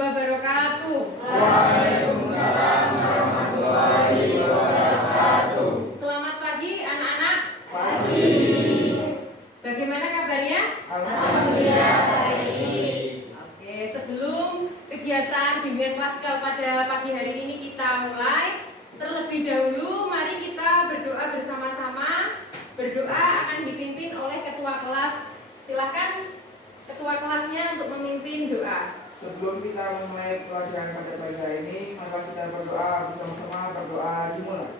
wabarakatuh. Waalaikumsalam warahmatullahi wabarakatuh. Selamat pagi anak-anak. Pagi. Bagaimana kabarnya? Alhamdulillah baik. Oke, sebelum kegiatan bimbingan klasikal pada pagi hari ini kita mulai, terlebih dahulu mari kita berdoa bersama-sama. Berdoa akan dipimpin oleh ketua kelas. Silakan ketua kelasnya untuk memimpin doa. Sebelum kita memulai pelajaran pada pagi hari ini, maka kita berdoa bersama-sama. Berdoa dimulai.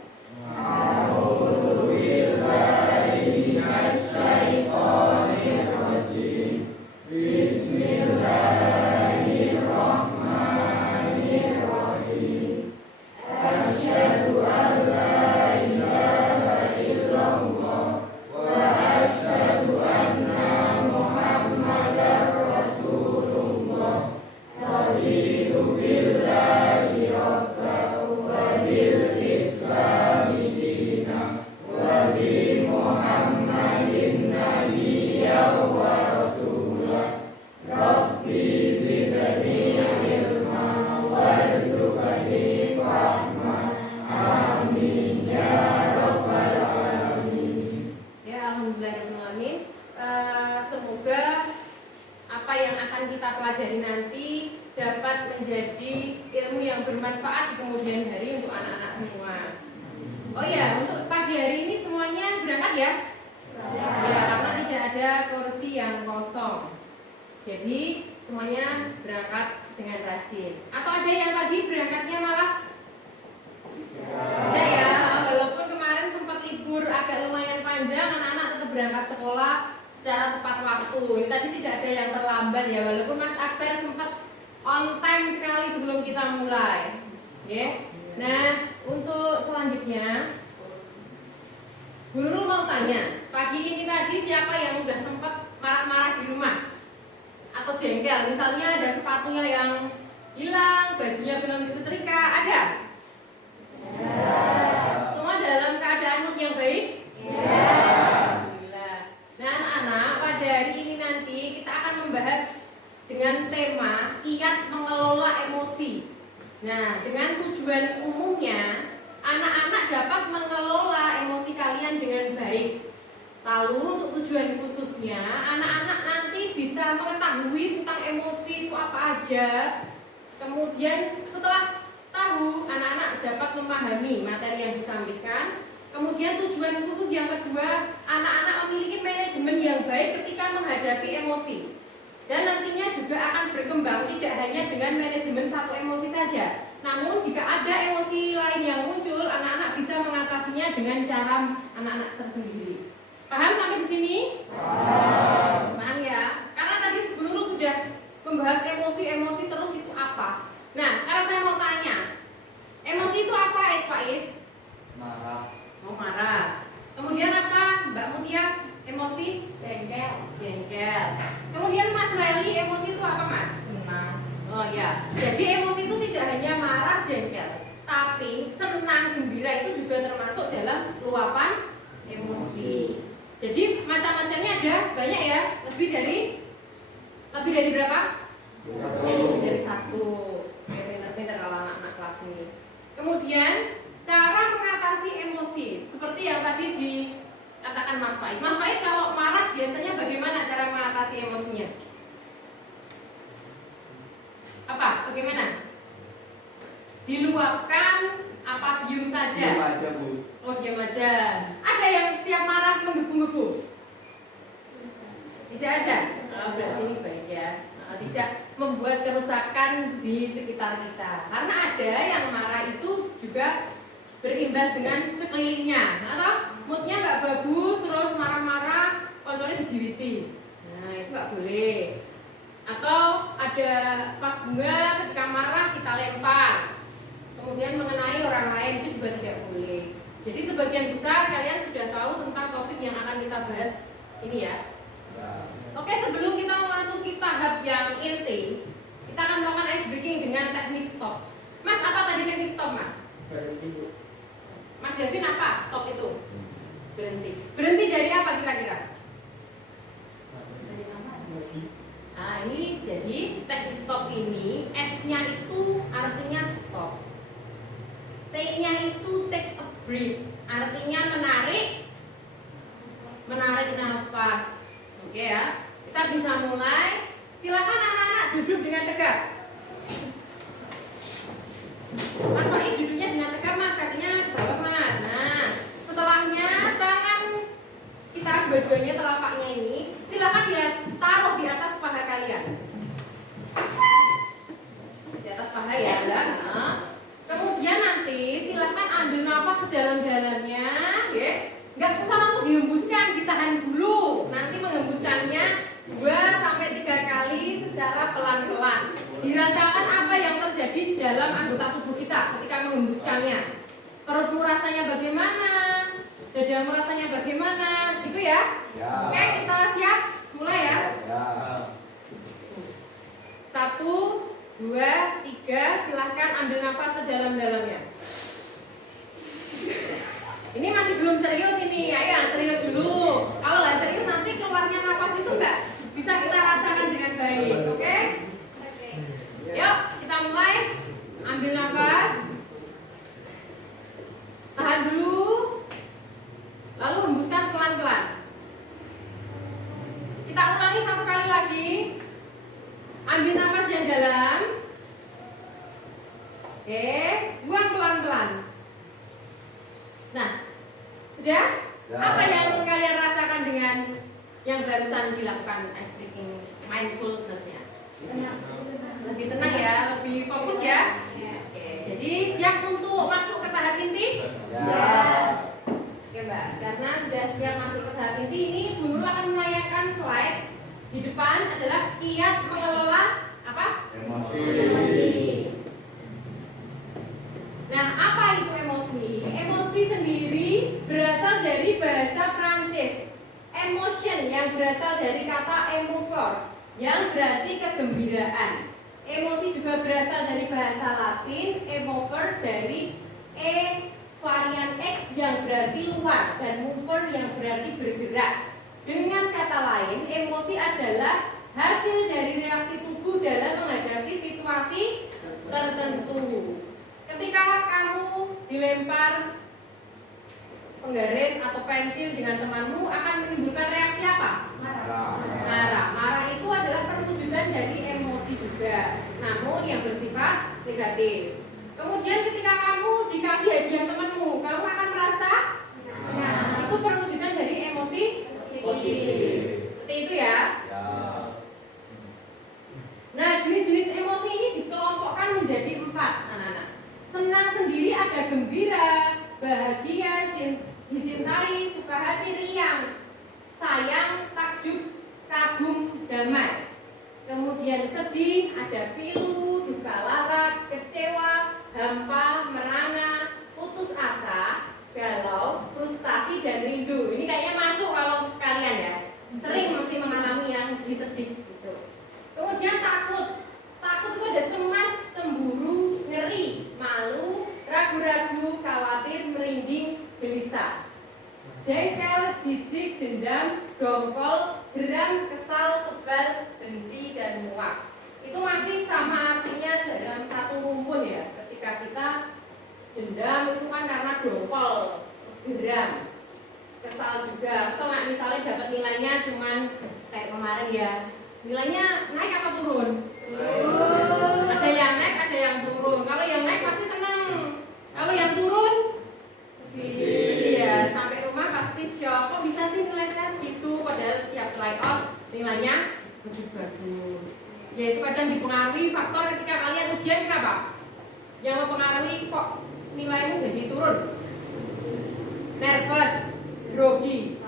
A'udzubillahi minasyaitonirrajim. Bismillahirrahmanirrahim. Asyhadu an la ilaha illallah wa asyhadu anna Muhammadar Rasulullah. Raditu billahi rabban wa bil islami dinan wa bi Muhammadin nabiyyan wa rasulah. Rabbi zidni ilman warzuqni fahman. Amin ya rabbal alamin. Ya, alhamdulillahirrahmanirrahim. Semoga apa yang akan kita pelajari nanti dapat menjadi ilmu yang bermanfaat di kemudian hari untuk anak-anak semua. Oh ya, untuk pagi hari ini semuanya berangkat ya? Ya, karena tidak ada kursi yang kosong. Jadi semuanya berangkat dengan rajin. Atau ada yang pagi berangkatnya malas? Ada ya, walaupun kemarin sempat libur agak lumayan panjang, anak-anak tetap berangkat sekolah secara tepat waktu. Ini tadi tidak ada yang terlambat ya, walaupun Mas Akbar sempat on time sekali sebelum kita mulai. Oke. Nah, untuk selanjutnya Bu Nurul mau tanya, pagi ini tadi siapa yang udah sempat marah-marah di rumah? Atau jengkel, misalnya ada sepatunya yang hilang, bajunya belum disetrika, ada? Semua dalam keadaan mood yang baik? Alhamdulillah. Nah anak-anak, pada hari ini nanti kita akan membahas dengan tema kiat mengelola emosi. Nah, dengan tujuan umumnya anak-anak dapat mengelola emosi kalian dengan baik. Lalu untuk tujuan khususnya anak-anak nanti bisa mengetahui tentang emosi itu apa aja. Kemudian setelah tahu, anak-anak dapat memahami materi yang disampaikan. Kemudian tujuan khusus yang kedua, anak-anak memiliki manajemen yang baik ketika menghadapi emosi. Dan nantinya juga akan berkembang tidak hanya dengan manajemen satu emosi saja. Namun jika ada emosi lain yang muncul, anak-anak bisa mengatasinya dengan cara anak-anak tersendiri. Paham sampai di sini? Paham ya? Karena tadi sebelumnya sudah membahas emosi terus itu apa. Nah, sekarang saya mau tanya, emosi itu apa, Faiz? Marah. Mau marah. Kemudian apa, Mbak Mutia? Emosi? Jengkel. Kemudian Mas Reli, emosi itu apa, Mas? Senang. Oh ya, jadi emosi itu tidak hanya marah, jengkel, tapi senang, gembira itu juga termasuk dalam luapan emosi. Jadi macam-macamnya ada banyak ya, lebih dari berapa? Lebih dari satu. Pinter-pinter kalau anak-anak kelas ini. Kemudian cara mengatasi emosi seperti yang tadi dikatakan Mas Faiz. Mas Faiz kalau marah biasanya bagaimana cara mengatasi emosinya? Apa? Bagaimana? Diluapkan apa diem saja? Diam aja, Bu. Oh, diam aja. Ada yang setiap marah menggebu-gebu? Tidak ada. Oh, berarti ini baik ya. Tidak membuat kerusakan di sekitar kita. Karena ada yang marah itu juga berimbas dengan sekelilingnya. Atau moodnya nggak bagus, terus marah-marah, koncolnya dijiwiti. Nah, itu nggak boleh. Atau ada pas bunga ketika marah kita lempar, kemudian mengenai orang lain, itu juga tidak boleh. Jadi sebagian besar kalian sudah tahu tentang topik yang akan kita bahas ini ya. Oke, sebelum kita memasuki tahap yang inti, kita akan melakukan ice breaking dengan teknik stop. Mas, apa tadi teknik stop, Mas? Mas Gavin, apa stop itu? Berhenti. Berhenti dari apa kira-kira? Dari apa? Nah, ini jadi teknik stop ini S-nya duduk dengan tegak. Mas Faiz duduknya dengan tegak Mas, kakinya ke bawah Mas. Nah, setelahnya tangan kita dua-duanya telapaknya ini silakan dia taruh di atas paha kalian. Di atas paha ya, enggak? Nah, kemudian nanti silakan ambil nafas sedalam-dalamnya, ya. Enggak usah langsung dihembuskan, ditahan dulu. Nanti menghembuskannya 2 sampai 3 kali secara pelan-pelan. Dirasakan apa yang terjadi dalam anggota tubuh kita ketika menghembuskannya. Perutmu rasanya bagaimana? Dadamu rasanya bagaimana? Gitu ya? Ya. Oke, kita siap? Mulai ya. Ya. 1, 2, 3, silahkan ambil nafas sedalam-dalamnya. Ini masih belum serius ini, ayo serius dulu. Kalau nggak serius nanti keluarnya nafas itu nggak bisa kita rasakan dengan baik, oke? Yuk, kita mulai. Ambil nafas, tahan dulu, lalu hembuskan pelan-pelan. Kita ulangi 1 kali lagi. Ambil nafas yang dalam. Oke, buang pelan-pelan. Nah, sudah? Ya. Apa yang kalian rasakan dengan yang barusan dilakukan ice breaking mindfulness-nya? Lebih tenang ya, lebih fokus ya. Oke, jadi siap untuk masuk ke tahap inti? Ya. Oke Mbak, karena sudah siap masuk ke tahap inti, ini Bu Nurul akan menayangkan slide. Di depan adalah kiat mengelola apa? Emosi. Nah, apa itu emosi? Emosi sendiri berasal dari bahasa Prancis. Emotion yang berasal dari kata émouvre yang berarti kegembiraan. Emosi juga berasal dari bahasa Latin émover dari e varian x yang berarti luar dan mover yang berarti bergerak. Dengan kata lain, emosi adalah hasil dari reaksi tubuh dalam menghadapi situasi tertentu. Ketika kamu dilempar penggaris atau pensil dengan temanmu akan menimbulkan reaksi apa? Marah. Marah itu adalah perwujudan dari emosi juga, namun yang bersifat negatif. Kemudian ketika kamu dikasih hadiah temanmu, kamu akan merasa senang. Itu perwujudan dari emosi positif. Seperti itu ya. Ya. Nah, jenis-jenis emosi ini dikelompokkan menjadi 4, anak-anak. Senang sendiri ada gembira, bahagia, dicintai, suka hati, riang, sayang, takjub, kagum, damai. Kemudian sedih, ada pilu, duka lara, kecewa, hampa, merana, putus asa, galau, frustasi, dan rindu. Ini kayaknya masuk kalau kalian ya. Sering mesti mengalami yang sedih gitu. Kemudian takut. Takut itu ada cemas, cemburu, ngeri, malu, ragu-ragu, khawatir, merinding, gelisah. Jengkel, jijik, dendam, dongkol, geram, kesal, sebal, benci, dan muak. Itu masih sama artinya dalam satu rumpun ya. Ketika kita dendam itu kan karena dongkol, terus geram, kesal juga. Kesal misalnya dapat nilainya cuman kayak kemarin ya, nilainya naik apa turun? Ada yang naik, ada yang turun. Kalau yang naik pasti senang. Kalau yang turun, iya, sampai rumah pasti shock. Kok bisa sih nilai saya segitu? Padahal setiap tryout nilainya bagus-bagus. Ya itu kadang dipengaruhi faktor ketika kalian ujian kenapa? Yang mempengaruhi kok nilaimu jadi turun? Nervous, grogi,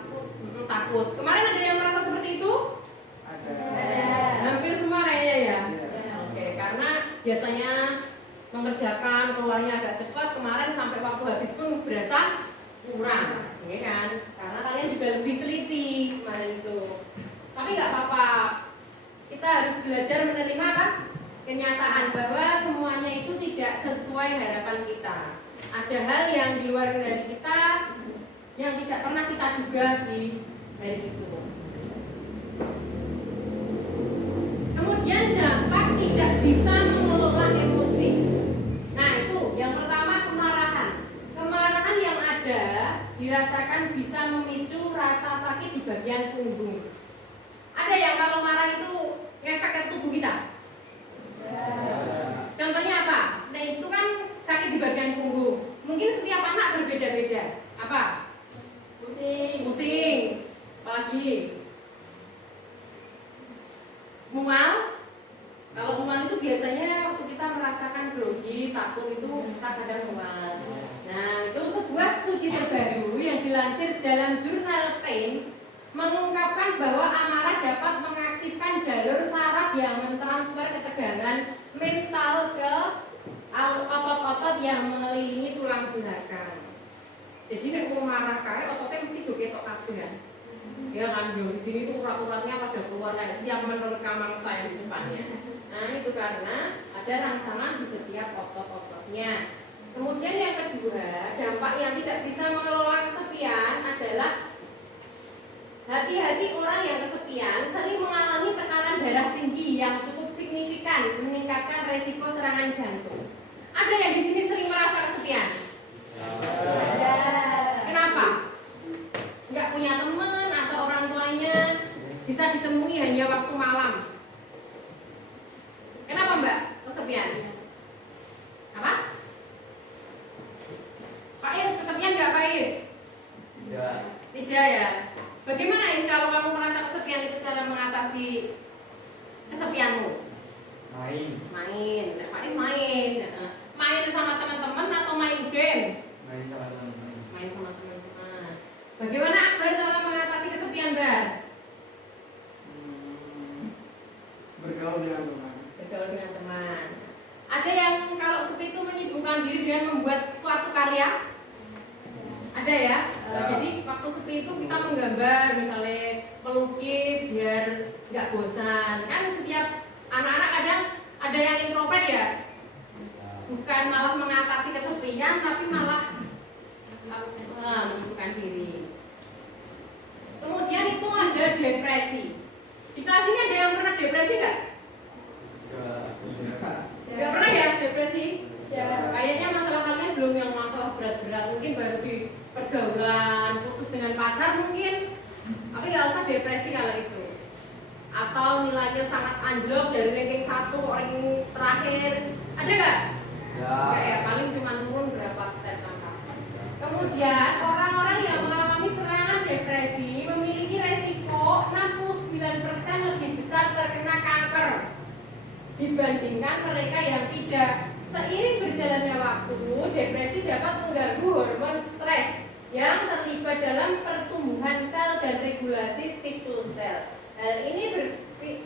takut. Kemarin ada yang merasa seperti itu? Ada. Hampir semua kayaknya ya. Ya. Oke, karena biasanya mengerjakan keluarnya agak cepat, kemarin sampai waktu habis pun berasa kurang, ya kan? Karena kalian juga lebih teliti kemarin itu. Tapi nggak apa-apa, kita harus belajar menerima apa? Kenyataan bahwa semuanya itu tidak sesuai harapan kita. Ada hal yang di luar dari kita yang tidak pernah kita duga di hari itu. Kemudian dampak tidak bisa mengelola emosi. Nah itu yang pertama, kemarahan. Kemarahan yang ada dirasakan bisa memicu rasa sakit di bagian punggung. Ada yang kalau marah itu ngefek ke tubuh kita? merasakan grogi, takut itu kadang mual. Nah, itu sebuah studi terbaru yang dilansir dalam jurnal Pain mengungkapkan bahwa amarah dapat mengaktifkan jalur saraf yang mentransfer ketegangan mental ke otot-otot yang mengelilingi tulang belakang. Jadi nek wong marah kae ototnya mesti do ketok kabeh kan. Ya kan, di sini tuh urat-uratnya pada keluar kayak siap menerka mangsa yang di depannya. Nah, itu karena ada rangsangan di setiap otot-ototnya. Kemudian yang kedua, dampak yang tidak bisa mengelola kesepian adalah hati-hati orang yang kesepian sering mengalami tekanan darah tinggi yang cukup signifikan meningkatkan resiko serangan jantung. Ada yang di sini sering merasa kesepian? Ada. Kenapa? Nggak punya teman atau orang tuanya bisa ditemui hanya waktu malam. Kenapa Mbak kesepian? Apa? Pak Is, kesepian nggak Pak Is? Tidak. Tidak ya. Bagaimana Is kalau kamu merasa kesepian itu cara mengatasi kesepianmu? Main. Pak Is main. Main sama teman-teman atau main games? Main sama teman-teman. Main sama teman-teman. Bagaimana Akbar cara mengatasi kesepian, Bar? Bergaul dengan teman. Bergaul dengan teman. Ada yang kalau seperti itu menyibukkan diri dengan membuat suatu karya? Ada ya? Jadi waktu seperti itu kita menggambar, misalnya melukis biar nggak bosan. Kan setiap anak-anak kadang ada yang introvert ya, bukan malah mengatasi kesepian, tapi malah menyibukkan diri. Kemudian itu ada depresi. Di kelas ini ada yang pernah depresi nggak? Nggak pernah ya depresi? Ya. Kayaknya masalah kalian belum yang masalah berat-berat, mungkin baru di pergaulan, putus dengan pacar mungkin. Tapi nggak usah depresi kalau itu. Atau nilainya sangat anjlok dari ranking 1 ranking terakhir. Ada nggak? Nggak ya, paling cuma turun berapa step langkah. Kemudian orang-orang yang mengalami serangan depresi memiliki resiko 69% lebih besar terkena kanker dibandingkan mereka yang tidak. Seiring berjalannya waktu, depresi dapat mengganggu hormon stres yang terlibat dalam pertumbuhan sel dan regulasi siklus sel. Hal ini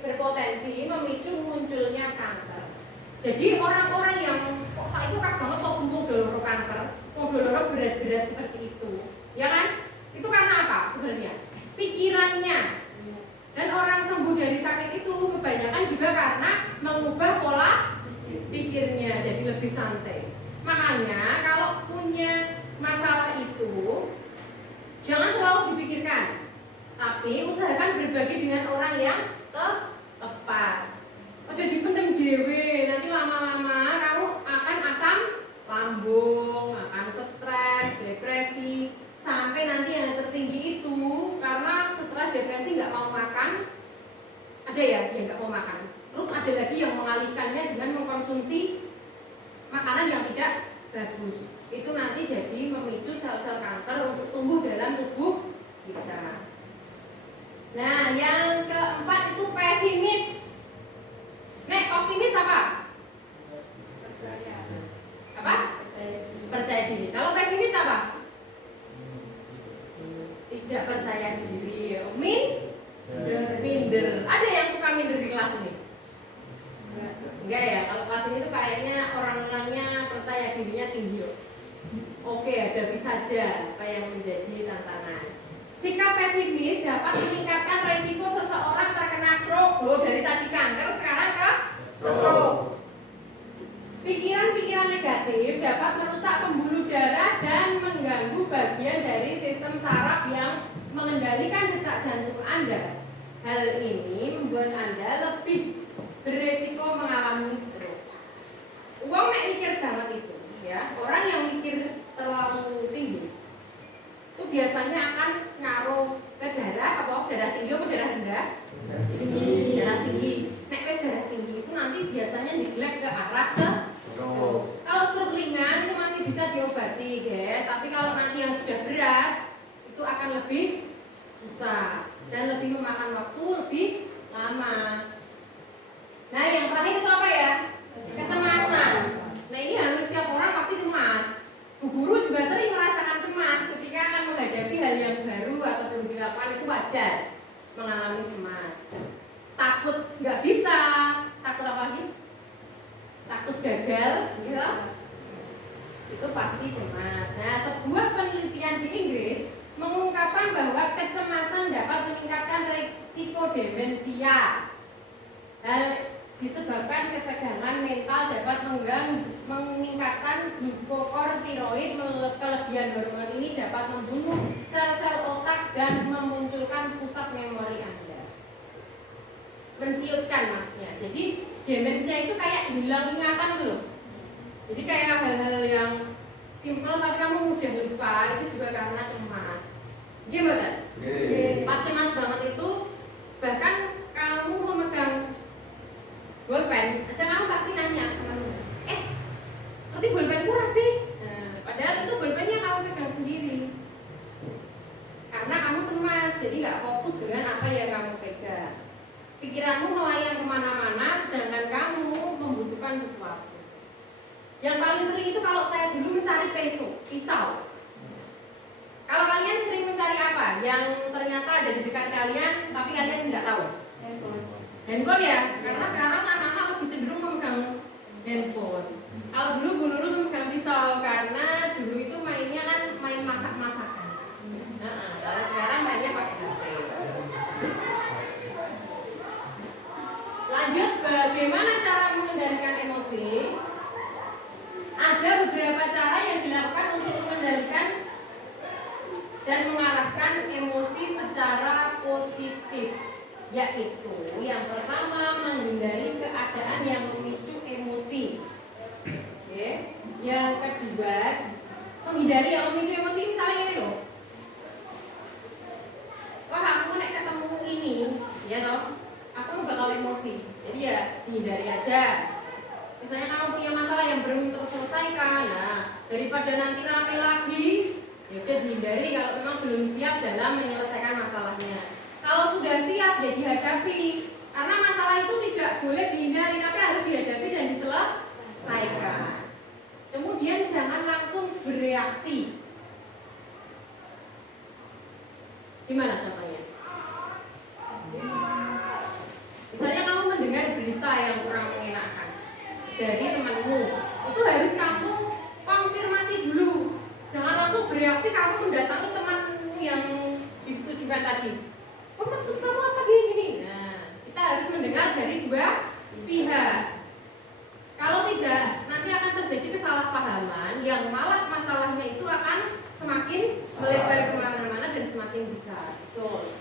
berpotensi memicu munculnya kanker. Jadi orang-orang yang kok saya itu kan banget kok kumpul doloro kanker, doloro berat-berat seperti itu, ya kan? Itu karena apa sebenarnya? Pikirannya. Dan orang sembuh dari sakit itu kebanyakan juga karena mengubah pola pikirnya jadi lebih santai. Makanya kalau punya masalah itu jangan terlalu dipikirkan, tapi usahakan berbagi dengan orang yang tepat. Oh jadi pendem dewe, nanti lama-lama kamu akan asam lambung, akan stres, depresi, sampai nanti yang tertinggi itu karena stres depresi nggak mau makan. Ada ya yang nggak mau makan. Terus ada lagi yang mengalihkannya dengan mengkonsumsi makanan yang tidak bagus. Itu nanti jadi memicu sel-sel kanker untuk tumbuh dalam tubuh kita. Nah, yang keempat itu pesimis. Nek, optimis apa? Apa? Percaya diri. Kalau pesimis apa? Tidak percaya diri. Minder. Ada yang suka minder di kelas ini? Enggak ya, kalau kelas ini tuh kayaknya orang-orangnya percaya dirinya tinggi. Oke, hadapi saja apa yang menjadi tantangan. Sikap pesimis dapat meningkatkan resiko seseorang terkena stroke. Loh, dari tadi kanker sekarang ke stroke. Pikiran-pikiran negatif dapat merusak pembuluh darah dan mengganggu bagian dari sistem saraf yang mengendalikan detak jantung Anda. Hal ini membuat Anda lebih beresiko mengalami stroke. Uang nek mikir banget itu, ya. Orang yang mikir terlalu tinggi itu biasanya akan ngaruh ke darah tinggi atau darah rendah? Darah tinggi. Nek wis darah tinggi itu nanti biasanya digelek ke arah stroke. Kalau stroke ringan itu masih bisa diobati, guys. Tapi kalau nanti yang sudah berat itu akan lebih susah dan lebih memakan waktu lebih lama. Nah, yang terakhir itu apa ya? Kecemasan. takut gagal, ya. Itu pasti cemas. Nah, sebuah penelitian di Inggris mengungkapkan bahwa kecemasan dapat meningkatkan risiko demensia. Hal disebabkan ketegangan mental dapat meningkatkan glukokortikoid. Kelebihan hormon ini dapat membunuh sel-sel otak dan memunculkan pusat memori Anda. Mensiutkan maksudnya. Jadi demensia itu kayak hilang ingatan gitu loh. Jadi kayak hal-hal yang simpel tapi kamu mudah lupa, itu juga karena cemas. Gimana? Pas cemas banget itu, bahkan kamu memegang bolpen aja kamu pasti nanya, nanti bolpen kurang sih? Nah, padahal itu bolpennya kamu pegang sendiri. Karena kamu cemas, jadi nggak fokus dengan apa yang kamu pegang. Pikiranmu melayang kemana-mana, sedangkan kamu membutuhkan sesuatu. Yang paling sering itu kalau saya dulu mencari pisau. Kalau kalian sering mencari apa? Yang ternyata ada di dekat kalian, tapi kalian nggak tahu. Handphone ya, karena sekarang anak-anak lebih cenderung memegang handphone. Kalau dulu Bu Nurul memegang pisau, karena dulu itu mainnya kan main masak-masakan. Kalau sekarang mainnya pakai HP. Lanjut, bagaimana cara mengendalikan emosi? Ada beberapa cara yang dilakukan untuk mengendalikan dan mengarahkan emosi secara positif, yaitu yang pertama menghindari keadaan yang memicu emosi. Oke. Yang kedua, menghindari yang memicu emosi, misalnya ini loh. Wah, aku nek ketemu ini, ya toh, aku bakal emosi. Jadi ya hindari aja. Misalnya kamu punya masalah yang belum terselesaikan, nah daripada nanti rame lagi, ya udah dihindari kalau memang belum siap dalam menyelesaikan masalahnya. Kalau sudah siap, ya dihadapi. Karena masalah itu tidak boleh dihindari, tapi harus dihadapi dan diselesaikan. Kemudian jangan langsung bereaksi. Gimana contohnya? Misalnya kamu mendengar berita yang kurang mengenakan dari temanmu, itu harus kamu konfirmasi dulu. Jangan langsung bereaksi, kamu mendatangi temanmu yang ditujukan tadi. Oh, maksud kamu apa gini? Nah, kita harus mendengar dari dua pihak. Kalau tidak, nanti akan terjadi kesalahpahaman yang malah masalahnya itu akan semakin melebar kemana-mana dan semakin besar. Betul.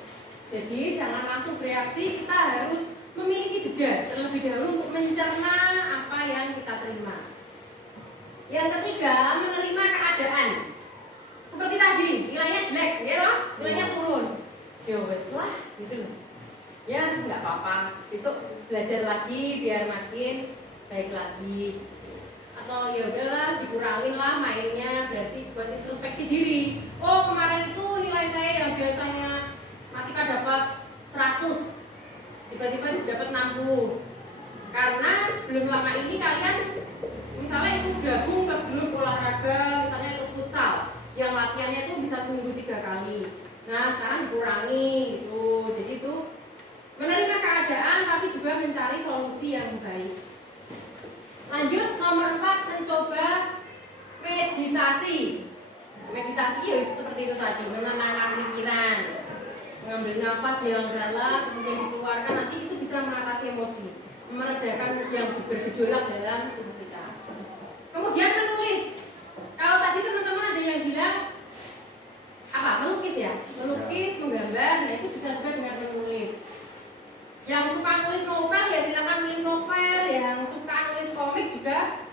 Jadi jangan langsung bereaksi, kita harus memiliki jeda terlebih dahulu untuk mencerna apa yang kita terima. Yang ketiga, menerima keadaan. Seperti tadi, nilainya jelek, ya loh, nilainya turun. Ya wes lah, gitu loh. Ya nggak apa-apa, besok belajar lagi biar makin baik lagi. Atau ya udahlah, dikurangin lah mainnya, berarti buat introspeksi diri. Oh, kemarin itu nilai saya yang biasanya Matika dapat 100, tiba-tiba dapat 60. Karena belum lama ini kalian misalnya ikut gabung ke grup olahraga, misalnya ikut futsal, yang latihannya itu bisa seminggu 3 kali. Nah, sekarang dikurangi gitu. Jadi itu menerima keadaan tapi juga mencari solusi yang baik. Lanjut, nomor 4, mencoba meditasi. Meditasi ya seperti itu tadi, menenangkan pikiran, mengambil nafas yang dalam, kemudian dikeluarkan, nanti itu bisa mengatasi emosi, meredakan yang bergejolak dalam tubuh kita. Kemudian menulis. Kalau tadi teman-teman ada yang bilang apa? Melukis ya? Melukis, menggambar, nah itu bisa juga dengan menulis. Yang suka nulis novel ya silakan nulis novel, yang suka nulis komik juga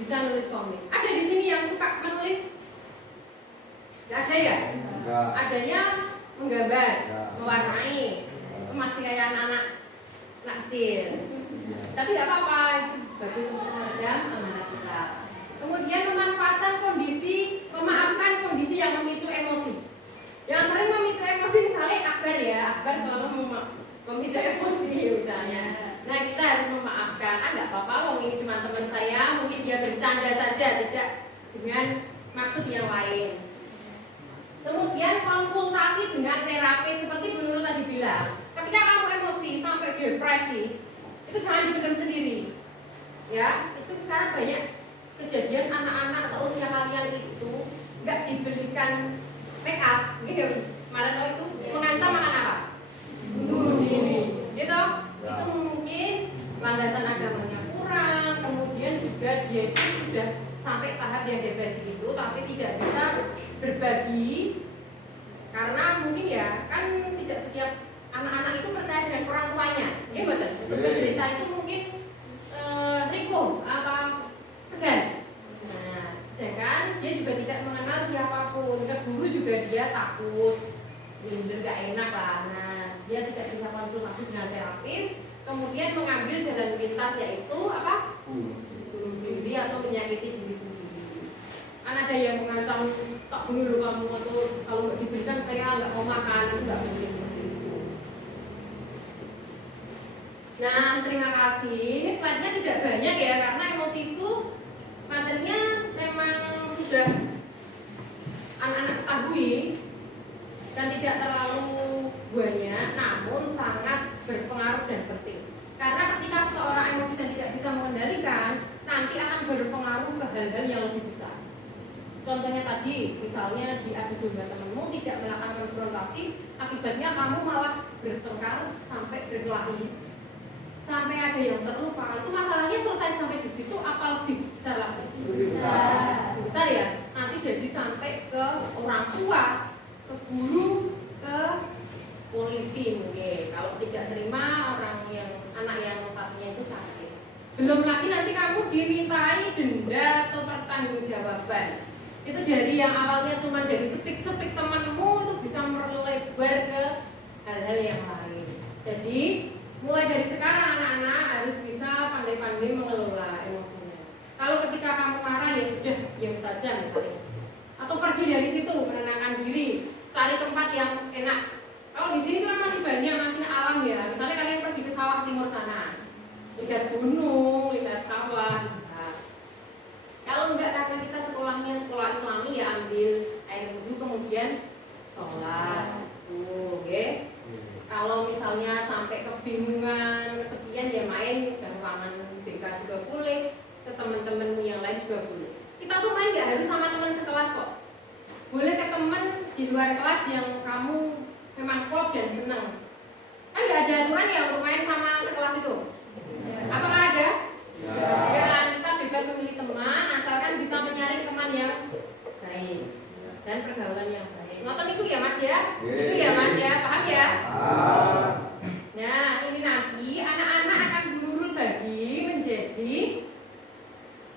bisa nulis komik. Ada di sini yang suka menulis? Gak ada ya? Enggak. Adanya menggambar, Enggak. mewarnai. Itu masih kayak anak-anak kecil. Tapi gak apa-apa, itu bagus untuk meredam amarah kita. Kemudian memanfaatkan kondisi, memaafkan kondisi yang memicu emosi. Yang sering memicu emosi misalnya Akbar ya, Akbar selalu memicu emosi misalnya. Nah kita harus memaafkan, nggak apa-apa, wong ini cuma teman saya, mungkin dia bercanda saja, tidak dengan maksud yang lain. Kemudian konsultasi dengan terapis seperti Bu Nurul tadi bilang. Ketika kamu emosi sampai depresi, itu jangan dipendam sendiri. Ya, itu dibelikan make up, gitu. Kemarin tahu itu mengancam akan apa? Bunuh diri, gitu. Itu mungkin landasan agamanya kurang, kemudian juga dia itu sudah sampai tahap yang depresi itu, tapi tidak bisa berbagi karena mungkin ya kan tidak setiap anak-anak itu percaya dengan orang tuanya, ya betul. Bercerita itu mungkin riko apa segan. Nah, sedangkan dia juga tidak mengenal siapapun, ke guru juga dia takut, bener gak enak lah. Nah, dia tidak bisa konsultasi dengan terapis, kemudian mengambil jalan pintas yaitu apa? Bunuh diri atau menyakiti diri sendiri. Kan ada yang mengancam tak bunuh kamu atau kalau nggak diberikan saya nggak mau makan, itu nggak mungkin seperti itu. Nah, terima kasih. Ini slide-nya tidak banyak ya karena emosi itu materinya memang sudah anak-anak ketahui dan tidak terlalu banyak, namun sangat berpengaruh dan penting. Karena ketika seorang emosi dan tidak bisa mengendalikan, nanti akan berpengaruh ke hal-hal yang lebih besar. Contohnya tadi, misalnya diadu domba temanmu tidak melakukan konfrontasi, akibatnya kamu malah bertengkar sampai berkelahi, sampai ada yang terluka. Itu masalahnya selesai sampai di situ, apa lebih besar lagi? Besar ya. Nanti jadi sampai ke orang tua, ke guru, ke polisi mungkin. Kalau tidak terima orang yang anak yang satunya itu sakit. Belum lagi nanti kamu dimintai denda atau pertanggungjawaban. Itu dari yang awalnya cuma dari sepik-sepik temanmu itu bisa melebar ke hal-hal yang lain. Jadi mulai dari sekarang anak-anak harus bisa pandai-pandai mengelola emosinya. Kalau ketika kamu marah ya sudah diam saja misalnya, atau pergi dari situ menenangkan diri, cari tempat yang enak. Kalau di sini kan masih banyak, masih alam ya. Misalnya kalian pergi ke sawah timur sana, lihat gunung, lihat sawah. Nah, kalau enggak karena kita sekolahnya sekolah Islami ya ambil air wudhu kemudian sholat. Okay. Kalau misalnya sampai kebingungan, kesepian ya main ke ruangan BK juga boleh, ke teman-teman yang lain juga boleh. Kita tuh main nggak harus sama teman sekelas kok. Boleh ke teman di luar kelas yang kamu memang klop dan senang. Kan nggak ada aturan ya untuk main sama sekelas itu. Apakah ada? Ya, kita bebas memilih teman asalkan bisa menyaring teman yang baik dan pergaulan yang baik. Nonton itu ya Mas ya? Itu ya Mas ya, paham ya? Nah, ini nanti anak-anak akan bagi menjadi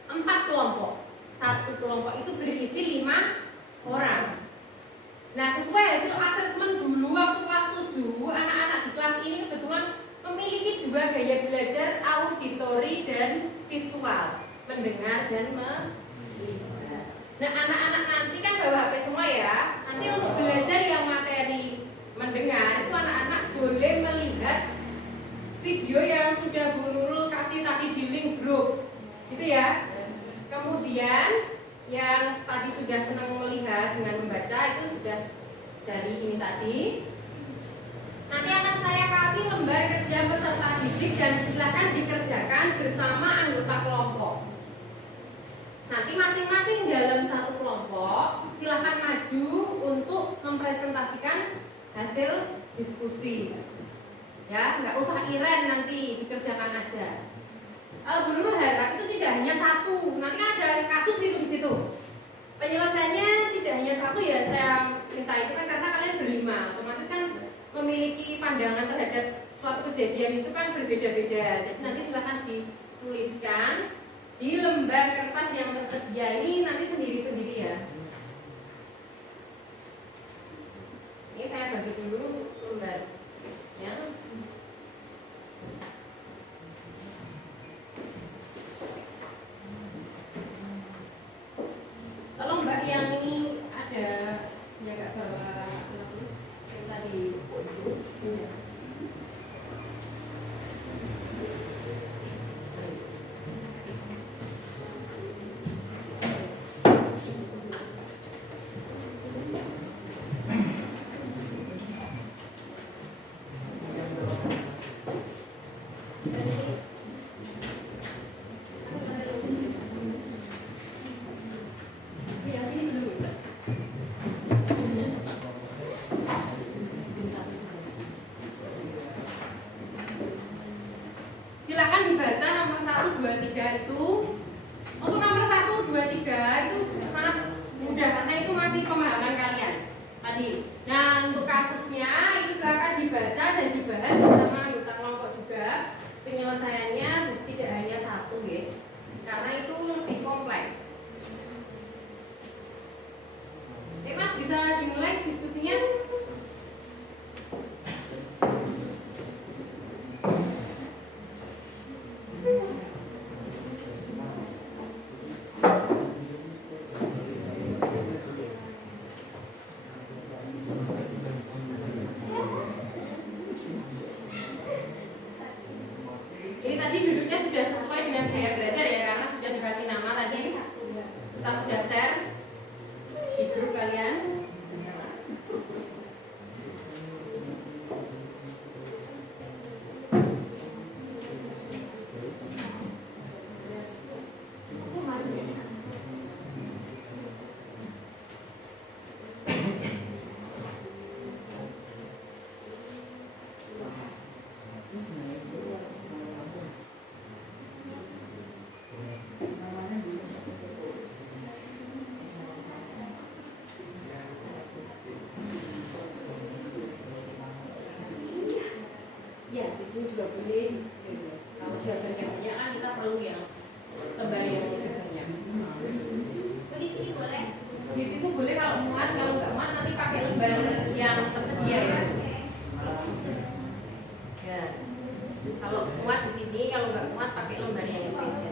4 kelompok. Satu kelompok itu berisi 5 orang. Nah, sesuai hasil asesmen dulu waktu kelas 7, anak-anak di kelas ini kebetulan memiliki 2 gaya belajar, auditori dan visual, mendengar dan melihat. Nah, anak-anak nanti kan bawa HP semua ya. Nanti untuk belajar yang materi mendengar itu anak-anak boleh melihat video yang sudah Bu Nurul kasih tadi di link grup, gitu ya. Kemudian yang tadi sudah senang melihat dengan membaca itu sudah dari ini tadi. Nanti akan saya kasih lembar kerja peserta didik dan silakan dikerjakan bersama anggota kelompok. Nanti masing-masing dalam satu kelompok silakan maju untuk mempresentasikan hasil diskusi. Ya, nggak usah iren nanti dikerjakan aja. Bu Nurul harap itu tidak hanya satu, nanti ada kasus itu di situ. Penyelesaiannya tidak hanya satu ya, saya minta itu kan karena kalian berlima, otomatis kan memiliki pandangan terhadap suatu kejadian itu kan berbeda-beda. Jadi nanti silahkan dituliskan di lembar kertas yang tersedia ini nanti sendiri-sendiri ya. Ini saya bagi dulu lembar ya. Tolong Mbak yang ini ada jaga bawa tulis yang tadi. sini juga boleh. Kalau jawabannya banyak kan kita perlu yang lembar yang lebih banyak. Di sini boleh. Di situ boleh kalau muat, kalau nggak muat nanti pakai lembar yang tersedia ya. Ya. Kalau muat di sini, kalau nggak muat pakai lembar yang beda.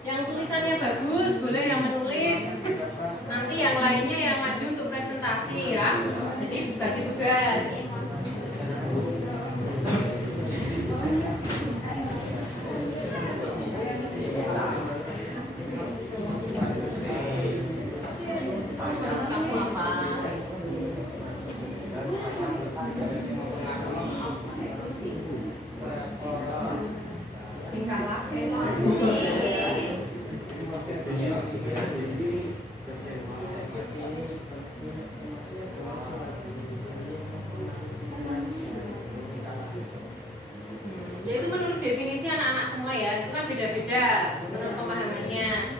Yang tulisannya bagus boleh yang menulis. Nanti yang lainnya yang maju untuk presentasi ya. Jadi bagi tugas. Kamu apa? Tingkah laku. Ya itu menurut definisi anak-anak semua ya, itu kan beda-beda menurut pemahamannya.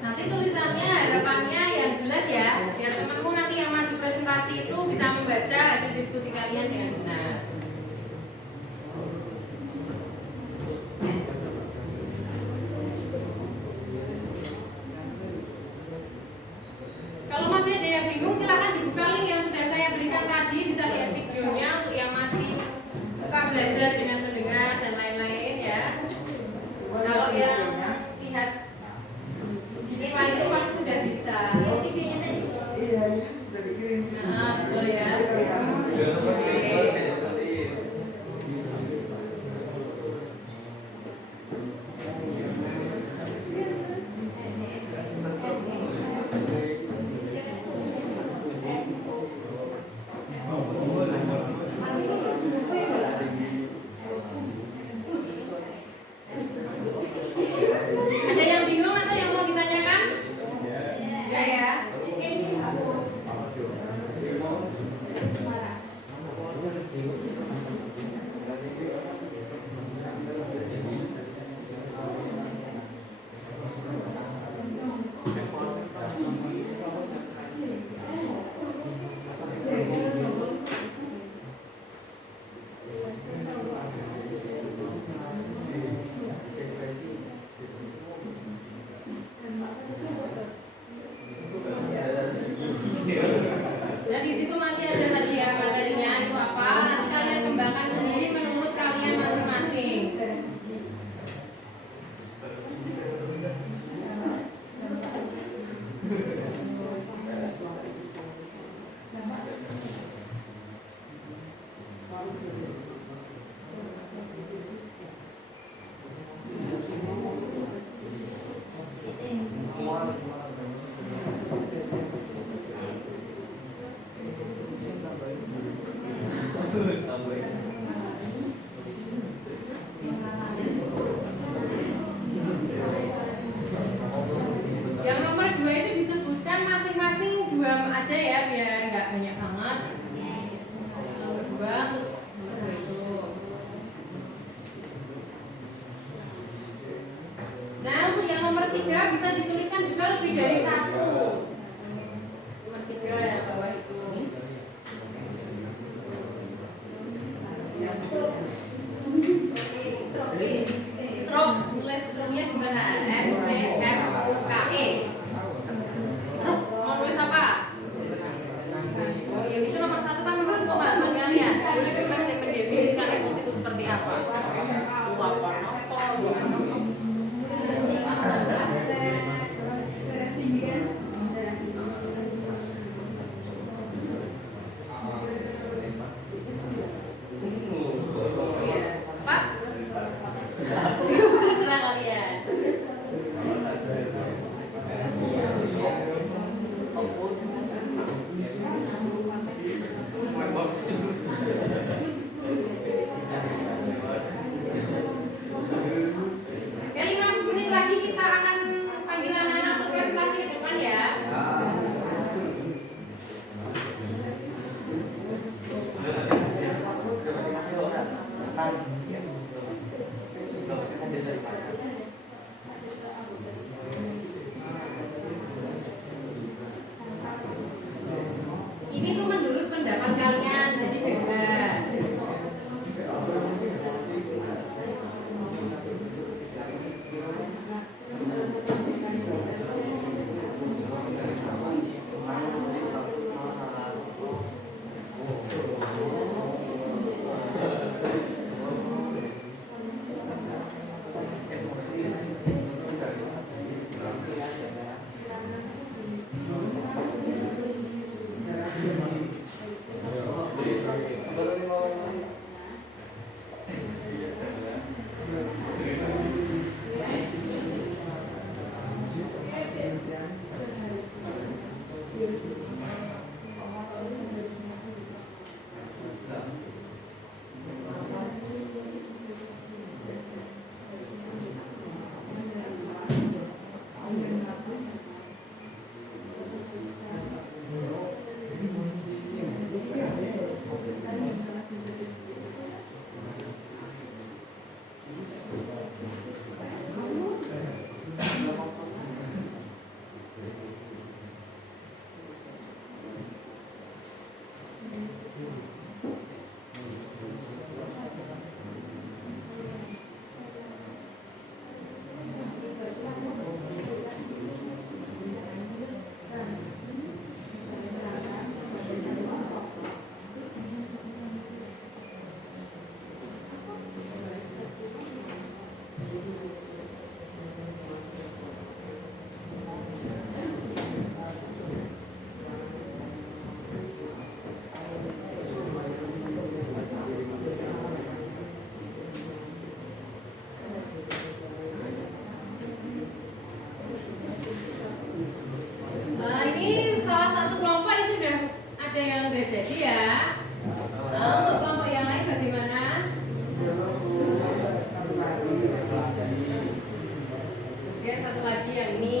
Nanti tulisannya harapannya yang jelas ya, biar temanmu nanti yang maju presentasi itu bisa membaca hasil diskusi kalian dengan benar. Kalau masih ada yang bingung silahkan dibuka link yang sudah saya berikan tadi, bisa lihat videonya untuk yang masih suka belajar dengan mendengar dan lain-lain ya. Kalau yang lihat file itu pasti sudah bisa. Iya, sudah dikirim. Nah, betul ya. Oke. nomor 3 bisa dituliskan juga lebih dari 1. Nomor 3 yang bawah itu. Stroke, tulis stroke-nya gimana? S-T-R-O-K-E. Stroke, mau nulis apa? Oh iya, itu nomor 1 kan menurut pemahaman kalian. Boleh bebas mendefinisikan emosi itu seperti apa? Ini tuh menurut pendapat kalian, jadi bebas. Jadi ya, untuk kelompok yang lain bagaimana? Oke, satu lagi yang ini.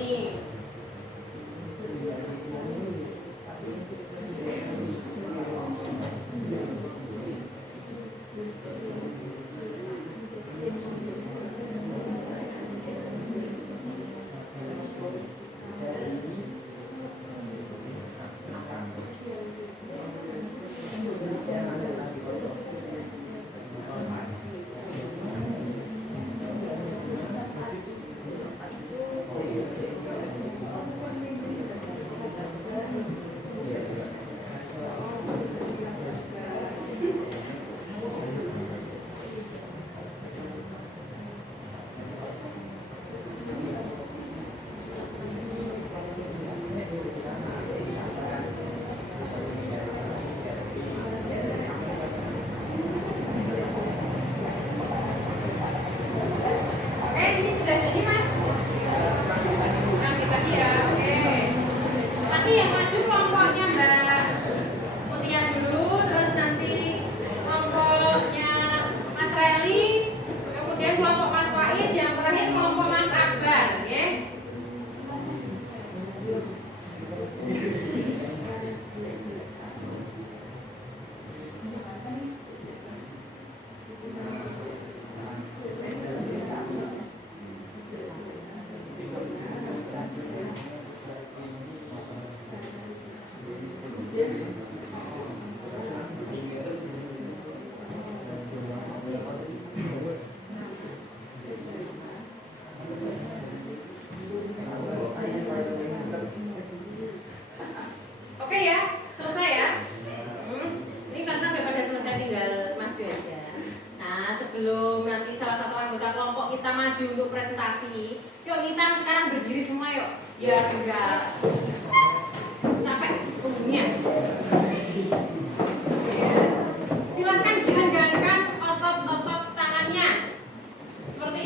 presentasi. Yuk kita sekarang berdiri semua yuk. Biar enggak capek punggungnya. Ya. Silakan diregangkan otot-otot tangannya. Seperti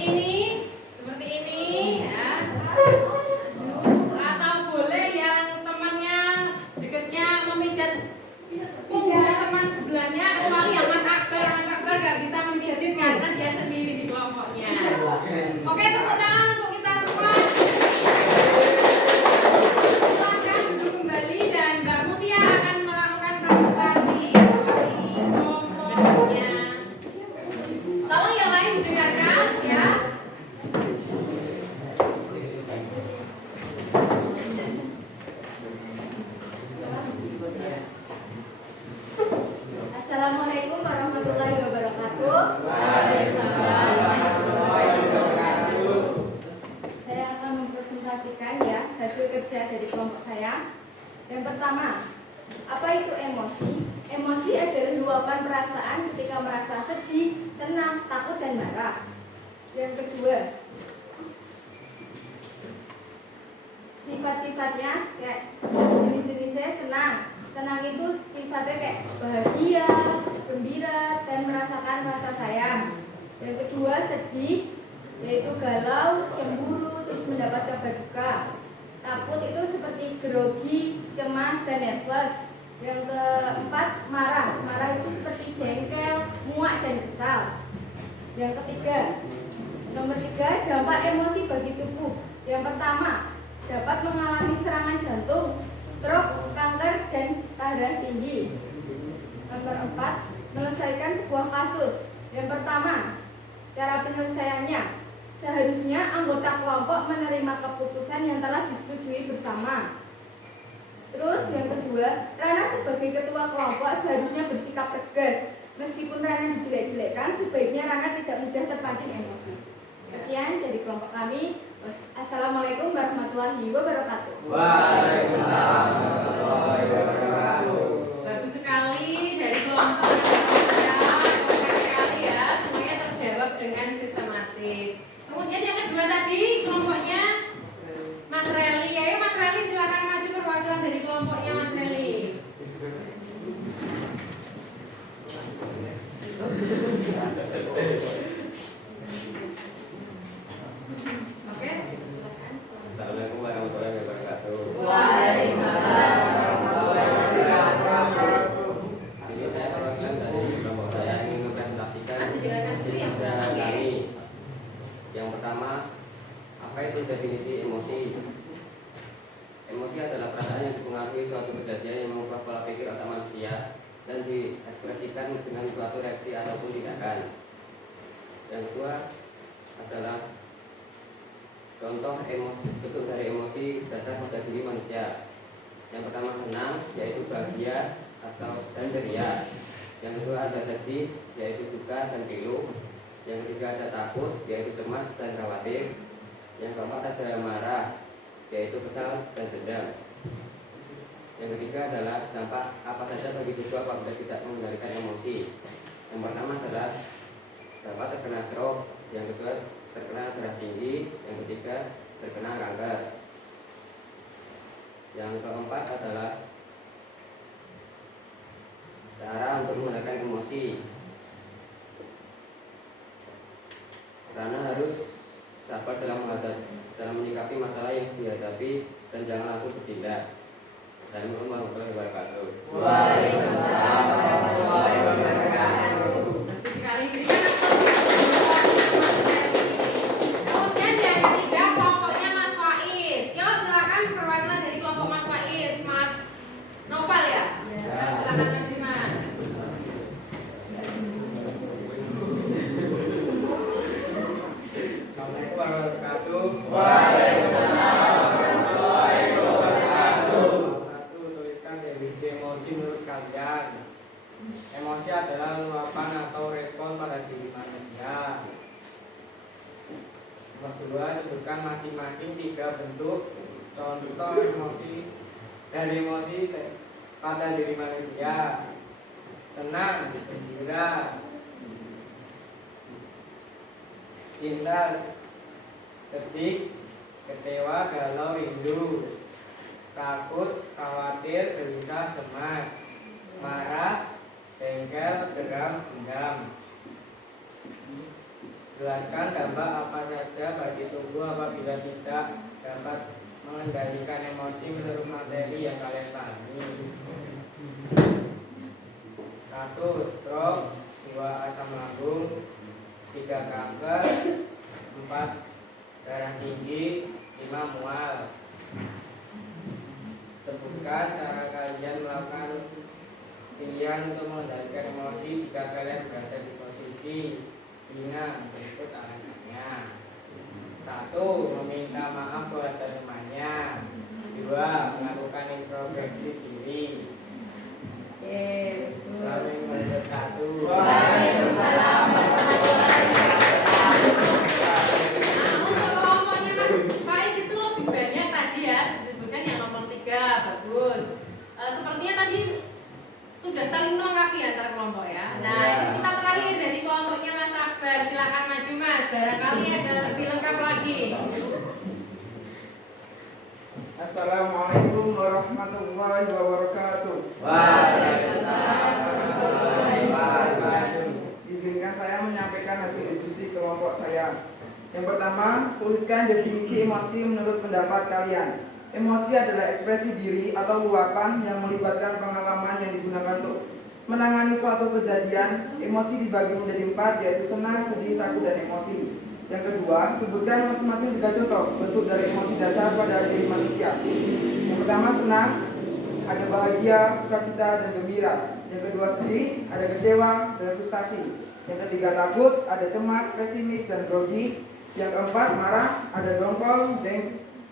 ini ya. Atau boleh yang temannya dekatnya memijat punggung teman sebelahnya, kecuali yang Mas Akbar nggak bisa memijit karena dia sendiri di kelompoknya. Oke, tepuk tangan untuk kita semua. Silakan duduk kembali dan Mbak Mutia akan melakukan presentasi dari kelompoknya. Tolong yang lain dengarkan ya. Assalamualaikum warahmatullahi wabarakatuh. Saya akan mempresentasikan ya hasil kerja dari kelompok saya. Yang pertama, apa itu emosi? Emosi adalah luapan perasaan ketika merasa sedih, senang, takut, dan marah. Yang kedua, sifat-sifatnya kayak jenis-jenisnya senang. Senang itu sifatnya kayak bahagia, gembira, dan merasakan rasa sayang. Yang kedua, sedih, yaitu galau, cemburu, terus mendapat kabar duka. Takut itu seperti grogi, cemas, dan nervous. Yang keempat, marah. Marah itu seperti jengkel, muak, dan kesal. Yang ketiga, nomor 3, dampak emosi bagi tubuh. Yang pertama, dapat mengalami serangan jantung, stroke, kanker, dan darah tinggi. Nomor 4, menyelesaikan sebuah kasus. Yang pertama, cara penyelesaiannya, seharusnya anggota kelompok menerima keputusan yang telah disetujui bersama. Terus yang kedua, Rana sebagai ketua kelompok seharusnya bersikap tegas. Meskipun Rana dijelek-jelekkan, sebaiknya Rana tidak mudah terpancing emosi. Sekian dari kelompok kami. Assalamualaikum warahmatullahi wabarakatuh. Waalaikumsalam warahmatullahi wabarakatuh. Bagus sekali dari kelompok ya, kompleks sekali ya, semuanya terjawab dengan sistematik. Kemudian yang kedua tadi kelompoknya Mas Reli, ya Mas Reli silakan maju perwakilan dari kelompoknya Mas Reli. Oke, silakan. Assalamualaikum warahmatullahi wabarakatuh. Waalaikumsalam warahmatullahi wabarakatuh. Ini saya perwakilan dari kelompok saya ingin mempresentasikan Mas dengarkan dulu yang keterangan sekarang ya. kami. Yang pertama, apa itu definisi emosi? Emosi adalah perasaan yang dipengaruhi suatu kejadian yang mengubah pola pikir otak manusia dan diekspresikan dengan suatu reaksi ataupun tindakan. Yang kedua adalah contoh emosi, bentuk dari emosi dasar pada diri manusia. Yang pertama senang, yaitu bahagia atau dan ceria. Yang kedua ada sedih, yaitu duka dan pilu. Yang ketiga ada takut, yaitu cemas dan khawatir. Yang keempat ada marah, yaitu kesal dan dendam. Yang ketiga adalah dampak apa saja bagi tubuh apabila tidak mengendalikan emosi. Yang pertama adalah dapat terkena stroke, yang kedua terkena darah tinggi, yang ketiga terkena kanker. Yang keempat adalah cara untuk mengendalikan emosi. Karena harus sabar dalam menyikapi masalah yang dihadapi dan jangan langsung bertindak. Assalamualaikum warahmatullahi wabarakatuh. Waalaikumsalam warahmatullahi wabarakatuh. Bagus sekali. Berikan aplaus. Kemudian yang ketiga kelompoknya Mas Faiz. Yuk silakan perwakilan dari kelompok Mas Faiz, Mas Nopal ya. Silakan maju Mas. Assalamualaikum warahmatullahi wabarakatuh. Waalaikumsalam warahmatullahi wabarakatuh. Satu, tuliskan definisi emosi menurut kalian. Emosi adalah luapan atau respon pada diri manusia. Nomor 2, sebutkan masing-masing 3 bentuk contoh emosi dari emosi pada diri manusia. Senang, gembira, cinta, sedih, kecewa, galau, rindu, takut, khawatir, gelisah, cemas, marah, jengkel, geram, dendam. Jelaskan dampak apa saja bagi tubuh apabila tidak dapat mengendalikan emosi menurut materi yang kalian pahami. 1. Stroke, 2. Asam lambung, 3. Kanker, 4. Darah tinggi, 5. Mual. Sebutkan cara kalian melakukan pilihan untuk mengendalikan emosi jika kalian berada di posisi Ingat berikut alasannya. 1. Meminta maaf kepada temannya. 2. Melakukan introspeksi diri. Saling bersatu. Waalaikumsalam. Untuk kelompoknya Mas Faiz itu lebih banyak tadi ya, disebutkan yang nomor 3, bagus. Sepertinya tadi sudah saling melengkapi antara kelompok ya. Nah, ini kita terakhir dari kelompoknya Mas Akbar. Silakan maju Mas, barangkali ada lebih lengkap lagi. Assalamualaikum warahmatullahi wabarakatuh. Waalaikumsalam warahmatullahi wabarakatuh. Izinkan saya menyampaikan hasil diskusi kelompok saya. Yang pertama, tuliskan definisi emosi menurut pendapat kalian. Emosi adalah ekspresi diri atau luapan yang melibatkan pengalaman yang digunakan untuk menangani suatu kejadian. Emosi dibagi menjadi 4, yaitu senang, sedih, takut, dan emosi. Yang kedua, sebutkan masing-masing 3 contoh bentuk dari emosi dasar pada diri manusia. Yang pertama, senang, ada bahagia, sukacita, dan gembira. Yang kedua, sedih, ada kecewa dan frustasi. Yang ketiga, takut, ada cemas, pesimis, dan grogi. Yang keempat, marah, ada dongkol,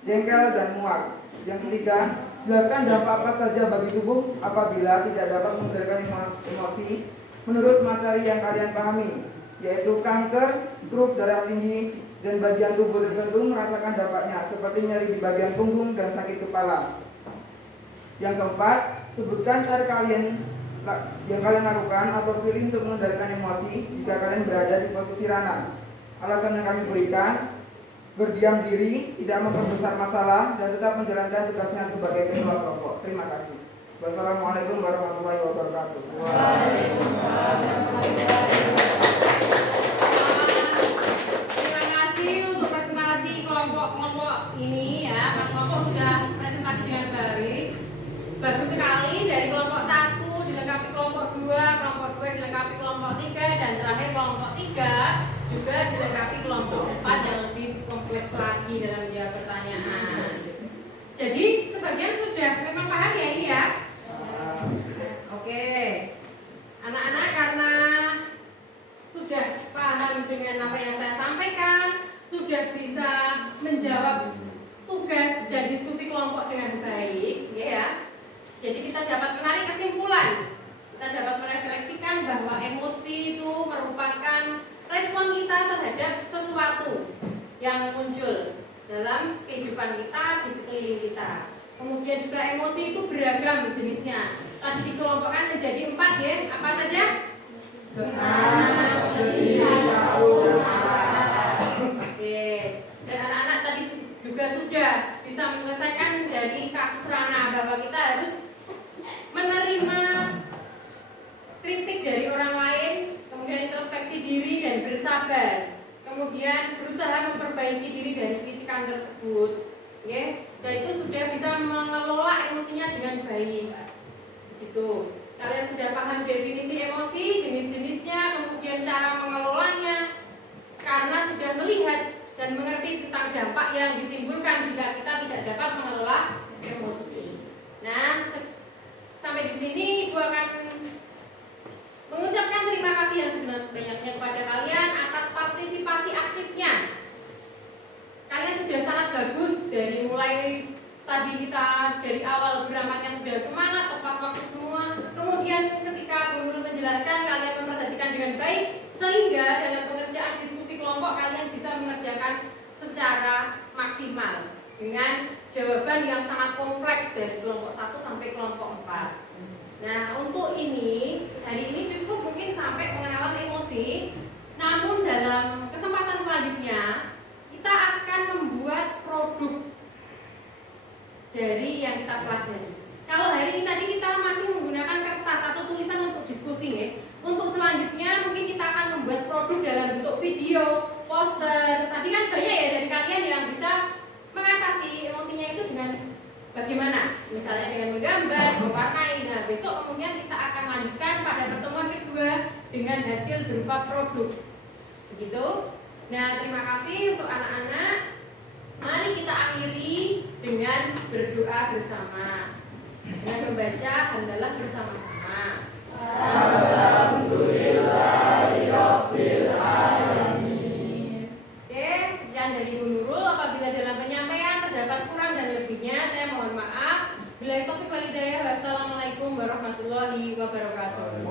jengkel, dan muak. Yang ketiga, jelaskan dampak apa saja bagi tubuh apabila tidak dapat mengendalikan emosi menurut materi yang kalian pahami, yaitu kanker, stroke, darah tinggi, dan bagian tubuh tertentu merasakan dampaknya seperti nyeri di bagian punggung dan sakit kepala. Yang keempat, sebutkan cara yang kalian lakukan atau pilih untuk mengendalikan emosi jika kalian berada di posisi Rana. Alasan yang kami berikan: berdiam diri, tidak memperbesar masalah, dan tetap menjalankan tugasnya sebagai ketua kelompok. Terima kasih. Wassalamualaikum warahmatullahi wabarakatuh. Terima kasih untuk presentasi kelompok-kelompok ini ya. Mas kelompok sudah presentasi dengan baik. Bagus sekali, dari kelompok 1 dilengkapi kelompok 2, kelompok 2 dilengkapi kelompok 3, dan terakhir kelompok 3 juga dilengkapi kelompok 4 yang lebih kompleks lagi dalam menjawab pertanyaan. Jadi sebagian sudah memang paham ya ini ya. Oke, anak-anak karena sudah paham dengan apa yang saya sampaikan, sudah bisa menjawab tugas dan diskusi kelompok dengan baik, ya. Jadi kita dapat menarik kesimpulan, kita dapat merefleksikan bahwa emosi itu merupakan respon kita terhadap sesuatu yang muncul dalam kehidupan kita, di sekeliling kita. Kemudian juga emosi itu beragam jenisnya. Tadi dikelompokkan menjadi 4 ya. Apa saja? Senang, sedih, takut, marah. Oke. Dan anak-anak tadi juga sudah bisa menyelesaikan dari kasus Rana bahwa kita harus menerima kritik dari orang lain, kemudian introspeksi diri dan bersabar, kemudian berusaha memperbaiki diri dari kritikan tersebut, ya. Dan itu sudah bisa mengelola emosinya dengan baik. Begitu. Kalian sudah paham definisi emosi, jenis-jenisnya, kemudian cara mengelolanya, karena sudah melihat dan mengerti tentang dampak yang ditimbulkan jika kita tidak dapat mengelola emosi. Nah, sampai di sini Ibu akan mengucapkan terima kasih yang sebanyak-banyaknya kepada kalian atas partisipasi aktifnya. Kalian sudah sangat bagus dari mulai tadi kita dari awal berangkatnya sudah semangat, tepat waktu semua. Kemudian ketika guru menjelaskan, kalian memperhatikan dengan baik sehingga dalam pengerjaan diskusi kelompok kalian bisa mengerjakan secara maksimal dengan jawaban yang sangat kompleks dari kelompok 1 sampai kelompok 4. Nah, untuk ini, hari ini cukup mungkin sampai pengenalan emosi. Namun dalam kesempatan selanjutnya kita akan kita pelajari. Kalau hari ini tadi kita masih menggunakan kertas atau tulisan untuk diskusi ya. Untuk selanjutnya mungkin kita akan membuat produk dalam bentuk video, poster. Tadi kan banyak ya dari kalian yang bisa mengatasi emosinya itu dengan bagaimana? Misalnya dengan menggambar, mewarnai. Nah, besok kemudian kita akan lanjutkan pada pertemuan kedua dengan hasil berupa produk. Begitu. Nah, terima kasih untuk anak-anak. Mari kita akhiri dengan berdoa bersama. Dengan membaca hamdalah bersama-sama. Alhamdulillahirabbil alamin. Oke, sekian dari Bu Nurul. Apabila dalam penyampaian terdapat kurang dan lebihnya, saya mohon maaf. Billahi taufiq wal hidayah. Wassalamualaikum warahmatullahi wabarakatuh.